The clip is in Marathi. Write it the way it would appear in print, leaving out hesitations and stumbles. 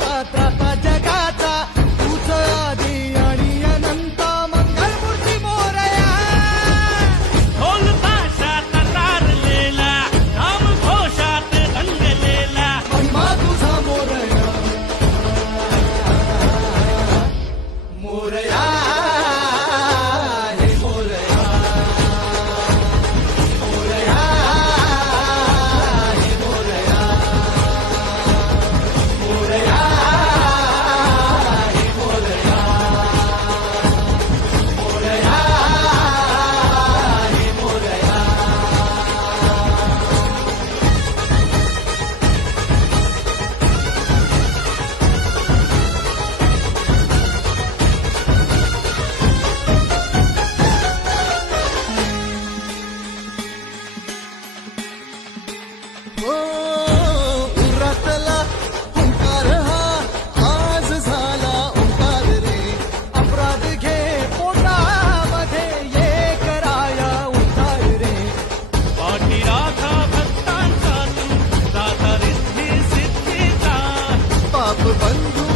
करता त्राता जगाचा तूच आदी आणि अनंत मंगलमूर्ती मोरया. ढोल ताशात तारलेला नाम घोषात रंगलेला महिमा तुझा मोरया मोरया हे मोरया मोरया हे मोरया मोरया हे मोरया मोरया हे मोरया. हो उरातला ओंकार हा आज झाला ओंकार रे. अपराध घे पोटामध्ये ये कराया उद्धार रे. पाठीराखा भक्तांचा तू दाता रिद्धी सिद्धीचा पाप बंधू